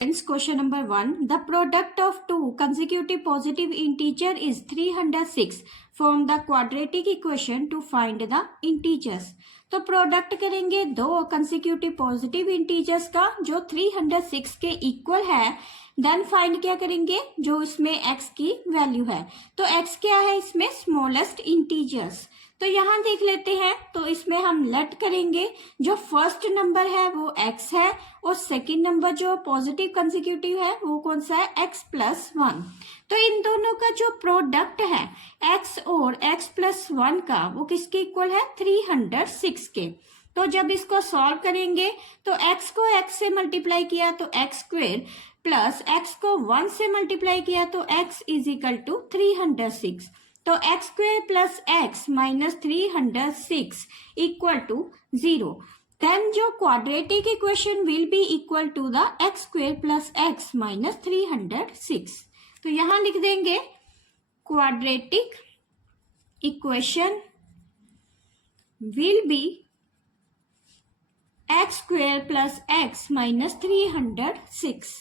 Hence, question number 1. The product of two consecutive positive integer is 306. Form the quadratic equation to find the integers. तो product करेंगे दो consecutive positive integers का जो 306 के equal है. Then find क्या करेंगे, जो इसमें x की वैल्यू है. तो x क्या है इसमें, स्मॉलेस्ट इंटीजर्स. तो यहाँ देख लेते हैं. तो इसमें हम लेट करेंगे, जो फर्स्ट नंबर है वो x है और सेकंड नंबर जो पॉजिटिव कंसेक्यूटिव है वो कौन सा है, x+1. तो इन दोनों का जो प्रोडक्ट है x और x+1 का वो किसके इक्वल है, 306 के. तो जब इसको सॉल्व करेंगे तो x को x से मल्टीप्लाई किया तो x² प्लस x को 1 से मल्टीप्लाई किया तो x = 306. तो x² plus x minus 306 = 0. Then जो quadratic equation will be equal to the x² plus x minus 306. तो यहां लिख देंगे quadratic equation will be x² plus x minus 306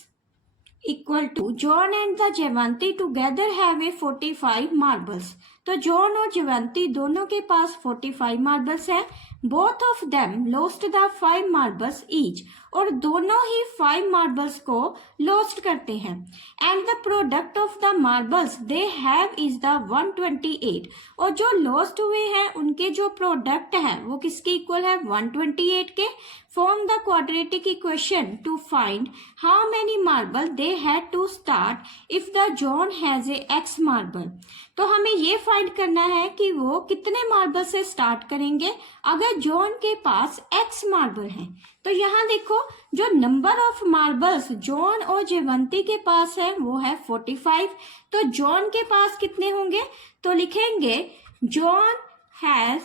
equal to John and the Jaywanti together have a 45 marbles. तो John और जयवंती दोनों के पास 45 मार्बल्स है. Both of them lost the 5 marbles each. और दोनों ही 5 मार्बल्स को लॉस्ट करते हैं. And the product of the marbles they have is the 128. और जो लॉस्ट हुए हैं उनके जो प्रोडक्ट है वो किसके इक्वल है, 128 के. Form the quadratic equation to find how many marble they had to start if the John has a X marble. तो हमें ये फाइंड करना है कि वो कितने मार्बल से स्टार्ट करेंगे अगर जॉन के पास X मार्बल है. तो यहाँ देखो, जो नंबर ऑफ मार्बल्स जॉन और जयवंती के पास है वो है 45. तो जॉन के पास कितने होंगे, तो लिखेंगे John has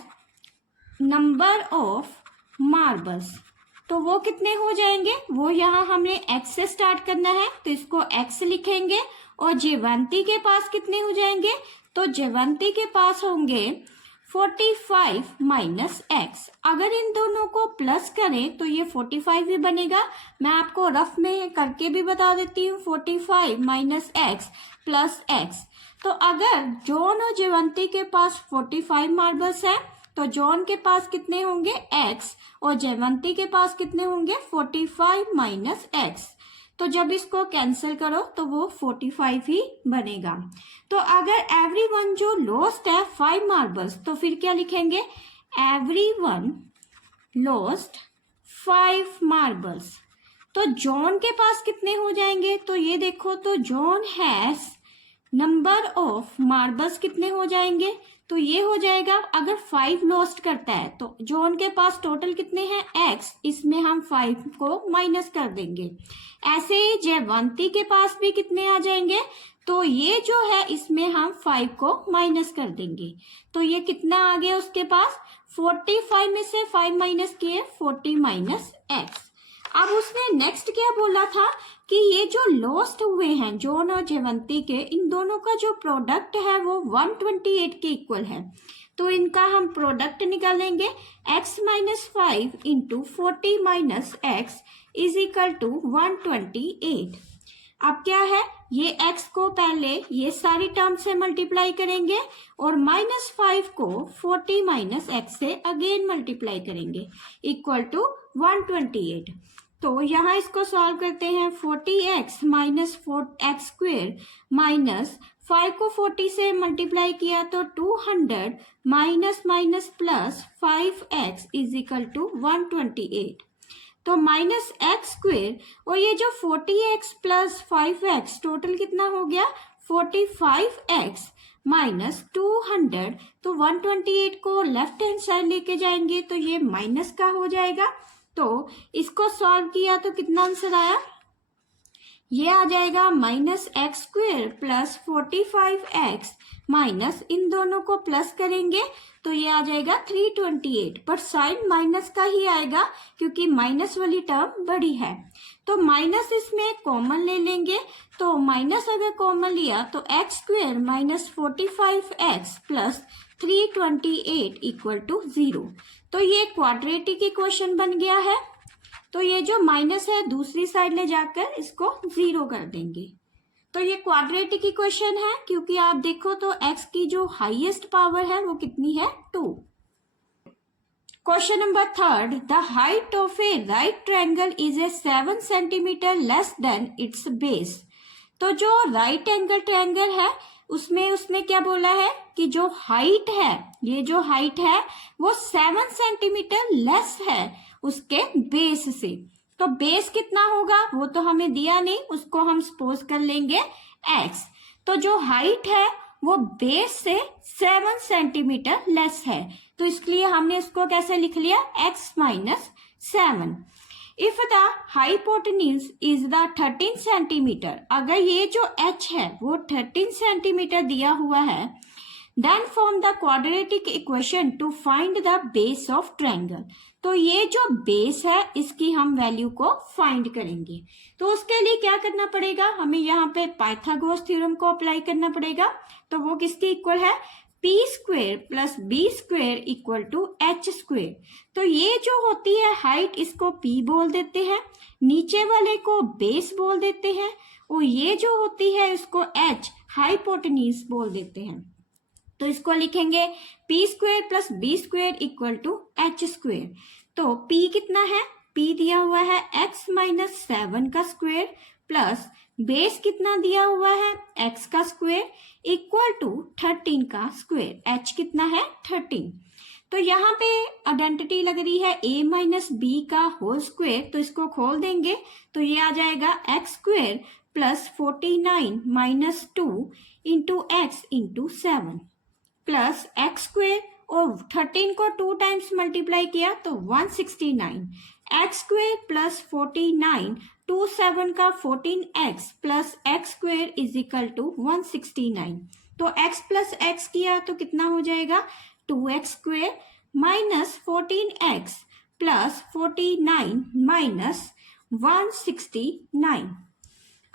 number of marbles. तो वो कितने हो जाएंगे, वो यहाँ हमने x से स्टार्ट करना है तो इसको x लिखेंगे. और जयवंती के पास कितने हो जाएंगे, तो जयवंती के पास होंगे 45 माइनस x. अगर इन दोनों को प्लस करें तो ये 45 ही बनेगा. मैं आपको रफ में करके भी बता देती हूँ. 45 माइनस x प्लस x. तो अगर जॉन और जयवंती के पास 45 मार्बल्स है तो जॉन के पास कितने होंगे, x. और जयवंती के पास कितने होंगे, 45 माइनस x. तो जब इसको कैंसिल करो तो वो 45 ही बनेगा. तो अगर एवरीवन जो लॉस्ट है 5 मार्बल्स, तो फिर क्या लिखेंगे, एवरीवन लॉस्ट 5 मार्बल्स. तो जॉन के पास कितने हो जाएंगे, तो ये देखो, तो John has number of marbles कितने हो जाएंगे, तो ये हो जाएगा, अगर 5 लॉस्ट करता है तो जॉन के पास टोटल कितने हैं, x. इसमें हम 5 को माइनस कर देंगे. ऐसे ही जयवंती के पास भी कितने आ जाएंगे, तो ये जो है इसमें हम 5 को माइनस कर देंगे. तो ये कितना आ गया उसके पास, 45 में से 5 माइनस किए 40 माइनस x. अब उसने नेक्स्ट क्या बोला था कि ये जो लॉस्ट हुए हैं जॉन और जयवंती के, इन दोनों का जो प्रोडक्ट है वो 128 के इक्वल है. तो इनका हम प्रोडक्ट निकालेंगे, x minus 5 into 40 minus x = 128. अब क्या है, ये x को पहले ये सारी टर्म से मल्टीप्लाई करेंगे और -5 को 40 माइनस x से अगेन मल्टीप्लाई करेंगे = 128. तो यहाँ इसको सॉल्व करते हैं. 40x माइनस x² माइनस 5 को 40 से मल्टीप्लाई किया तो 200 माइनस माइनस प्लस 5x = 128. तो माइनस x² और ये जो 40x प्लस 5x टोटल कितना हो गया, 45x माइनस 200. तो 128 को लेफ्ट हैंड साइड लेके जाएंगे तो ये माइनस का हो जाएगा. तो इसको सॉल्व किया तो कितना आंसर आया, ये आ जाएगा -x² प्लस 45x माइनस, इन दोनों को प्लस करेंगे तो ये आ जाएगा 328. पर साइन माइनस का ही आएगा क्योंकि माइनस वाली टर्म बड़ी है. तो माइनस इसमें कॉमन ले लेंगे. तो माइनस अगर कॉमन लिया तो x² माइनस 45x प्लस 328 = 0. तो ये क्वाड्रेटिक इक्वेशन बन गया है. तो ये जो माइनस है दूसरी साइड ले जाकर इसको 0 कर देंगे। तो ये क्वाड्रेटिक इक्वेशन है, क्योंकि आप देखो तो x की जो हाईएस्ट पावर है वो कितनी है 2। Question number 3, the height of A right triangle is a 7 centimetre less than it's base. तो जो राइट एंगल ट्रायंगल है उसमें क्या बोला है कि जो हाइट है, ये जो हाइट है वो 7 सेंटीमीटर लेस है उसके बेस से। तो बेस कितना होगा वो तो हमें दिया नहीं, उसको हम सपोज कर लेंगे x। तो जो हाइट है वो बेस से 7 सेंटीमीटर लेस है, तो इसलिए हमने इसको कैसे लिख लिया x minus 7। If the hypotenuse is the 13 centimetre, अगर ये जो h है वो 13 सेंटीमीटर दिया हुआ है, then form the quadratic equation to find the base of triangle. तो ये जो बेस है इसकी हम वैल्यू को फाइंड करेंगे। तो उसके लिए क्या करना पड़ेगा, हमें यहाँ पे पाइथागोरस थ्योरम को अप्लाई करना पड़ेगा। तो वो किसके इक्वल है, P square plus B square equal to H square. तो ये जो होती है हाइट, इसको पी बोल देते हैं, नीचे वाले को बेस बोल देते हैं, और ये जो होती है इसको एच हाइपोटेन्यूज बोल देते हैं। तो इसको लिखेंगे P square plus B square equal to H square. तो पी कितना है, पी दिया हुआ है x माइनस 7 का स्क्वेयर प्लस बेस कितना दिया हुआ है x का स्क्वेयर इक्वल टू 13 का स्क्वेयर। h कितना है 13। तो यहाँ पे आइडेंटिटी लग रही है a माइनस बी का होल स्क्वेयर, तो इसको खोल देंगे तो ये आ जाएगा x square plus 49 minus 2 into x into 7 plus X square, और 13 को 2 टाइम्स मल्टीप्लाई किया तो 169 एक्स स्क्वेयर प्लस 49 2 7 का 14x plus X square is equal to 169। तो x प्लस x किया तो कितना हो जाएगा 2x square minus 14x plus 49 minus 169।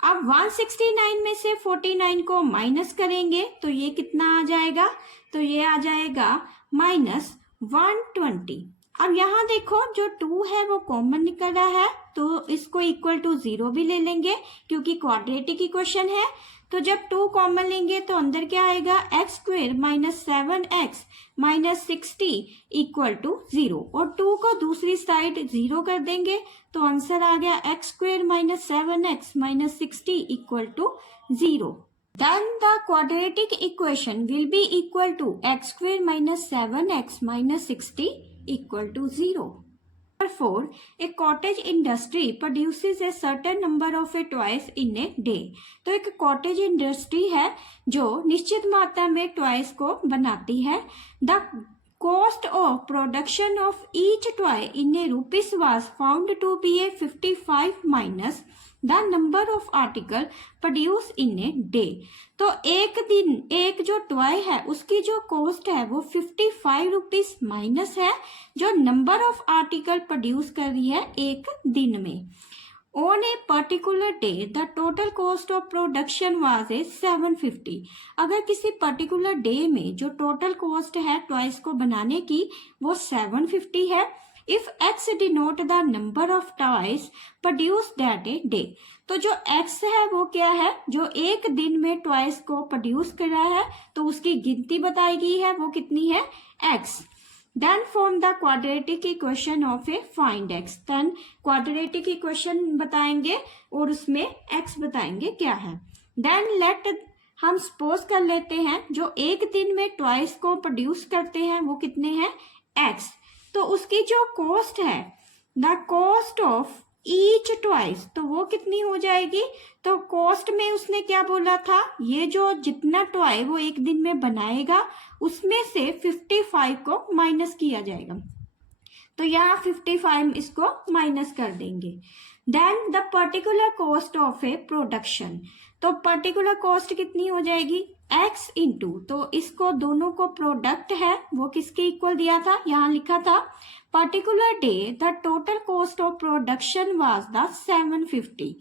अब 169 में से 49 को माइनस करेंगे तो ये कितना आ जाएगा, तो ये आ जाएगा माइनस 120। अब यहाँ देखो जो 2 है वो कॉमन निकल रहा है, तो इसको इक्वल टू 0 भी ले लेंगे क्योंकि क्वाड्रेटिक इक्वेशन है। तो जब 2 कॉमन लेंगे तो अंदर क्या आएगा X square minus 7x minus 60 equal to 0, और 2 को दूसरी साइड 0 कर देंगे तो आंसर आ गया X square minus 7x minus 60 equal to 0। Then the quadratic equation will be equal to x square minus 7x minus 60 equal to 0. Therefore, a cottage industry produces a certain number of toys in a day. तो एक cottage industry है जो निश्चित मात्रा में toys को बनाती है। The cost of production of each toy in a rupees was found to be a 55 minus the number of article produce in a day. तो एक दिन एक जो टॉय है उसकी जो कॉस्ट है वो 55 रुपीज माइनस है जो नंबर ऑफ आर्टिकल प्रोड्यूस कर रही है एक दिन में। On a particular day the total cost of production was a 750। अगर किसी पर्टिकुलर डे में जो टोटल कॉस्ट है टॉयज को बनाने की वो 750 है। If x denote the number of toys produce that a day. तो जो x है वो क्या है, जो एक दिन में टॉयज को प्रोड्यूस कर रहा है तो उसकी गिनती बताई गई है वो कितनी है x। Then form the quadratic equation of a find x। Then quadratic equation बताएंगे और उसमें x बताएंगे क्या है। देन लेट हम सपोज कर लेते हैं जो एक दिन में टॉयज को प्रोड्यूस करते हैं वो कितने हैं x। तो उसकी जो कॉस्ट है the cost of each toys, तो वो कितनी हो जाएगी। तो कॉस्ट में उसने क्या बोला था, ये जो जितना टॉय वो एक दिन में बनाएगा उसमें से 55 को माइनस किया जाएगा। तो यहाँ 55 इसको माइनस कर देंगे। Then the particular cost of a production, तो पर्टिकुलर कॉस्ट कितनी हो जाएगी x इंटू, तो इसको दोनों को प्रोडक्ट है वो किसके इक्वल दिया था, यहाँ लिखा था particular day the total cost of production was the 750।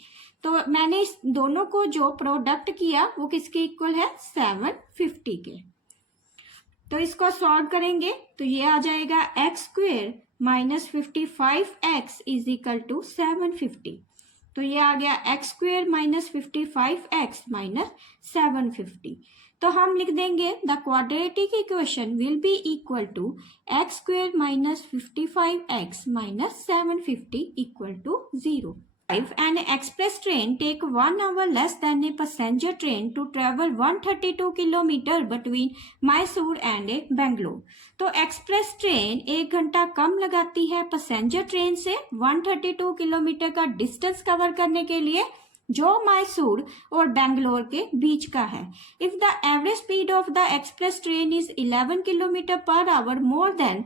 तो मैंने इस दोनों को जो प्रोडक्ट किया वो किसके इक्वल है 750 के। तो इसको सॉल्व करेंगे तो ये आ जाएगा X square minus 55x is equal to 750। तो ये आ गया X square minus 55x minus 750। तो हम लिख देंगे the quadratic equation will be equal to X square minus 55x minus 750 equal to 0। An express train take 1 hour less than a passenger train to travel 132 kilometre between Mysore and Bangalore. तो express train 1 घंटा कम लगाती है passenger train से 132 kilometre का distance cover करने के लिए जो मैसूर और बेंगलोर के बीच का है। If the average speed of the express train is 11 kilometre पर hour more than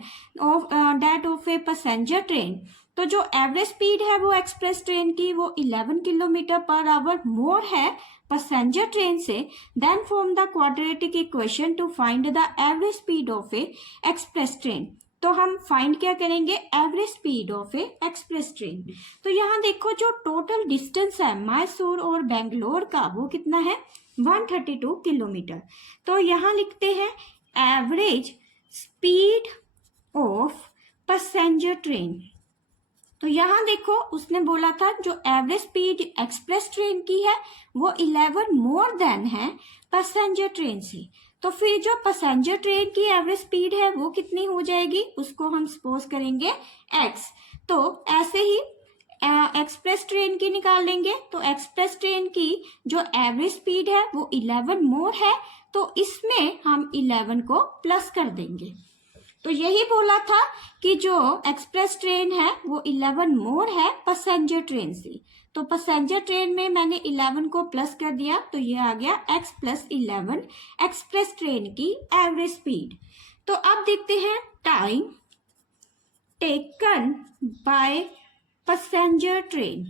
that of a passenger train, तो जो एवरेज स्पीड है वो एक्सप्रेस ट्रेन की वो 11 किलोमीटर पर आवर मोर है पैसेंजर ट्रेन से, then form the quadratic equation to find the average speed of a express train. तो हम फाइंड क्या करेंगे, average speed of a express train. तो यहाँ देखो जो टोटल डिस्टेंस है मैसूर और बेंगलोर का वो कितना है 132 किलोमीटर। तो यहाँ लिखते हैं average speed of passenger train. तो यहाँ देखो उसने बोला था जो एवरेज स्पीड एक्सप्रेस ट्रेन की है वो 11 मोर देन है पैसेंजर ट्रेन से। तो फिर जो पैसेंजर ट्रेन की एवरेज स्पीड है वो कितनी हो जाएगी, उसको हम सपोज करेंगे x। तो ऐसे ही एक्सप्रेस ट्रेन की निकाल लेंगे। तो एक्सप्रेस ट्रेन की जो एवरेज स्पीड है वो 11 मोर है, तो इसमें हम 11 को प्लस कर देंगे। तो यही बोला था कि जो एक्सप्रेस ट्रेन है वो 11 मोर है पैसेंजर ट्रेन से। तो पैसेंजर ट्रेन में मैंने 11 को प्लस कर दिया तो ये आ गया x प्लस 11 एक्सप्रेस ट्रेन की एवरेज स्पीड। तो अब देखते हैं time taken by passenger train.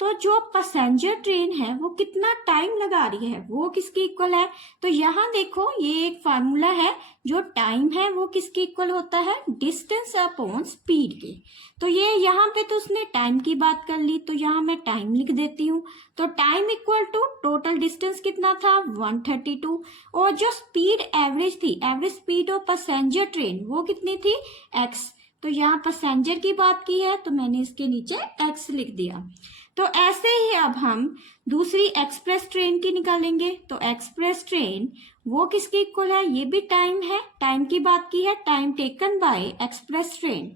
तो जो पैसेंजर ट्रेन है वो कितना टाइम लगा रही है वो किसके इक्वल है, तो यहाँ देखो ये एक फार्मूला है, जो टाइम है वो किसके इक्वल होता है डिस्टेंस अपॉन स्पीड के। तो ये यहाँ पे तो उसने टाइम की बात कर ली तो यहाँ मैं टाइम लिख देती हूँ। तो time equal to total distance कितना था 132 और जो स्पीड एवरेज थी, average speed of passenger train वो कितनी थी x। तो यहाँ पैसेंजर की बात की है तो मैंने इसके नीचे x लिख दिया। तो ऐसे ही अब हम दूसरी एक्सप्रेस ट्रेन की निकालेंगे। तो एक्सप्रेस ट्रेन वो किसके इक्वल है, ये भी टाइम है, टाइम की बात की है, time taken by express train.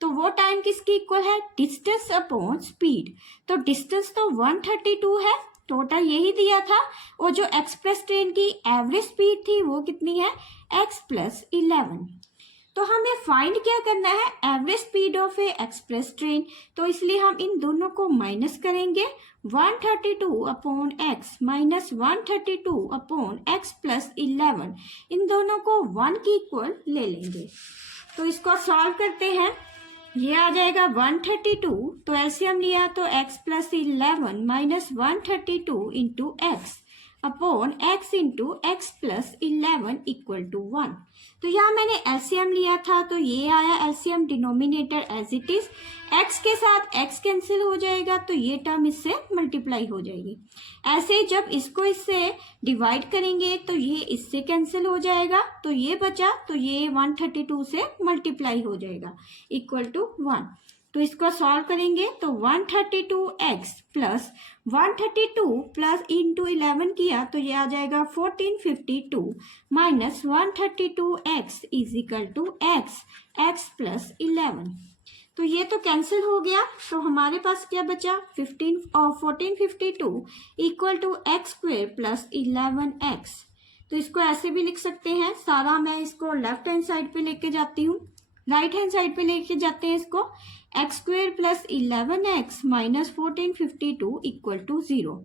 तो वो टाइम किसके इक्वल है डिस्टेंस अपॉन स्पीड। तो डिस्टेंस तो 132 है, टोटल यही दिया था, और जो एक्सप्रेस ट्रेन की एवरेज स्पीड थी वो कितनी है x प्लस 11। तो हमें फाइंड क्या करना है average speed of a express train. तो इसलिए हम इन दोनों को माइनस करेंगे, 132 upon x minus 132 upon x plus 11, इन दोनों को 1 की इक्वल ले लेंगे। तो इसको सॉल्व करते हैं, ये आ जाएगा 132, तो एलसीएम लिया तो x plus 11 minus 132 into X upon x into X plus 11 equal to 1। तो यहाँ मैंने एलसीएम लिया था तो ये आया LCM denominator as it is, x के साथ x कैंसिल हो जाएगा तो ये टर्म इससे मल्टीप्लाई हो जाएगी। ऐसे जब इसको इससे डिवाइड करेंगे तो ये इससे कैंसिल हो जाएगा, तो ये बचा तो ये 132 से मल्टीप्लाई हो जाएगा इक्वल टू 1। तो इसको सॉल्व करेंगे तो 132x प्लस 132 प्लस इंटू 11 किया तो ये आ जाएगा 1452 minus 132x is equal to x plus 11। तो ये तो कैंसिल हो गया, तो हमारे पास क्या बचा 1452 equal to X square plus 11x। तो इसको ऐसे भी लिख सकते हैं, सारा मैं इसको लेफ्ट हैंड साइड पे लेके जाती हूँ, राइट हैंड साइड पे लेके जाते हैं इसको, X square plus 11x minus 1452 equal to 0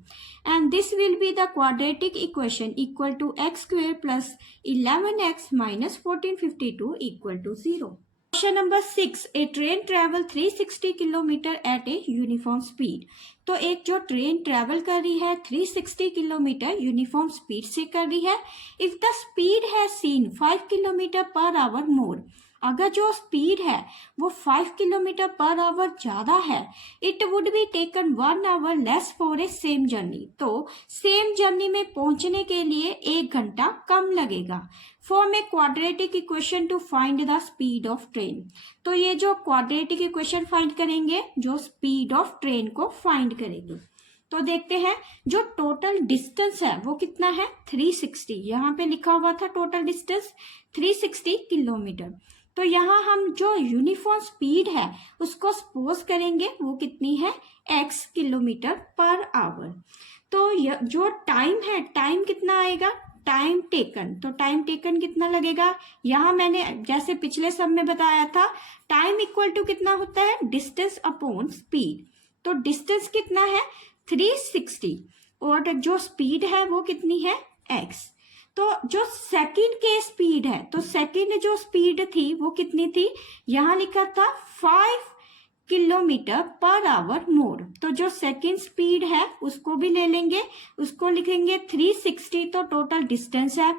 and this will be the quadratic equation equal to X square plus 11x minus 1452 equal to 0। Question number 6, a train travel 360 kilometre at a uniform speed. तो एक जो train travel कर रही है 360 kilometre uniform speed से कर रही है। इफ द स्पीड है सीन 5 किलोमीटर पर आवर मोर अगर जो स्पीड है वो 5 किलोमीटर पर आवर ज़्यादा है, it would be taken 1 our less for a same journey. तो सेम जर्नी में पहुंचने के लिए 1 घंटा कम लगेगा। Form a quadratic equation to find the speed of train. तो ये जो क्वाड्रेटिक इक्वेशन फाइंड करेंगे, जो स्पीड ऑफ ट्रेन को फाइंड करेंगे। तो देखते हैं जो टोटल डिस्टेंस है वो कितना है, 360। यहाँ पे लिखा हुआ था टोटल डिस्टेंस 360 किलोमीटर। तो यहाँ हम जो यूनिफॉर्म स्पीड है उसको सपोज करेंगे वो कितनी है, x किलोमीटर पर आवर। तो जो टाइम है, टाइम कितना आएगा, टाइम टेकन। तो टाइम टेकन कितना लगेगा, यहाँ मैंने जैसे पिछले सब में बताया था, टाइम इक्वल टू कितना होता है, डिस्टेंस अपॉन स्पीड। तो डिस्टेंस कितना है 360 और जो स्पीड है वो कितनी है x। तो जो सेकंड के स्पीड है, तो सेकंड जो स्पीड थी वो कितनी थी, यहाँ लिखा था 5 किलोमीटर पर आवर मोर। तो जो सेकंड स्पीड है उसको भी ले लेंगे, उसको लिखेंगे 360। तो टोटल डिस्टेंस है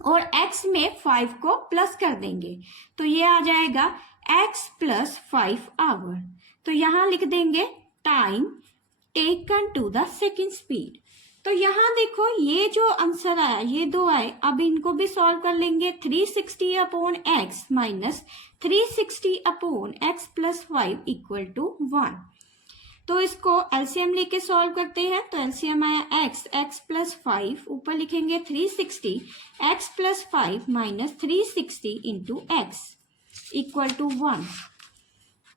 और x में 5 को प्लस कर देंगे तो ये आ जाएगा x प्लस 5 आवर। तो यहाँ लिख देंगे time taken to the second speed. तो यहाँ देखो ये जो आंसर आया, ये दो आए, अब इनको भी सॉल्व कर लेंगे। 360 upon X minus 360 upon X plus 5 equal to 1। तो इसको एलसीएम लेके सॉल्व करते हैं। तो एलसीएम आया एक्स प्लस 5, ऊपर लिखेंगे 360 X plus 5 minus 360 into X equal to 1।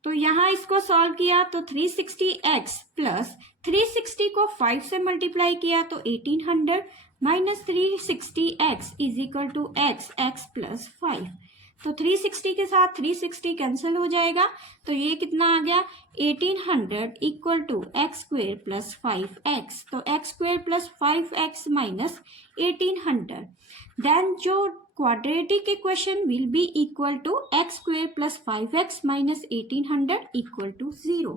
तो यहाँ इसको सॉल्व किया तो 360x प्लस 360 को 5 से मल्टीप्लाई किया तो 1800 minus 360x is equal to x plus 5। तो 360 के साथ 360 कैंसिल हो जाएगा तो ये कितना आ गया 1800 equal to X square plus 5x। तो X square plus 5x minus 1800। Then जो quadratic equation will be equal to x square plus 5x minus 1800 equal to 0.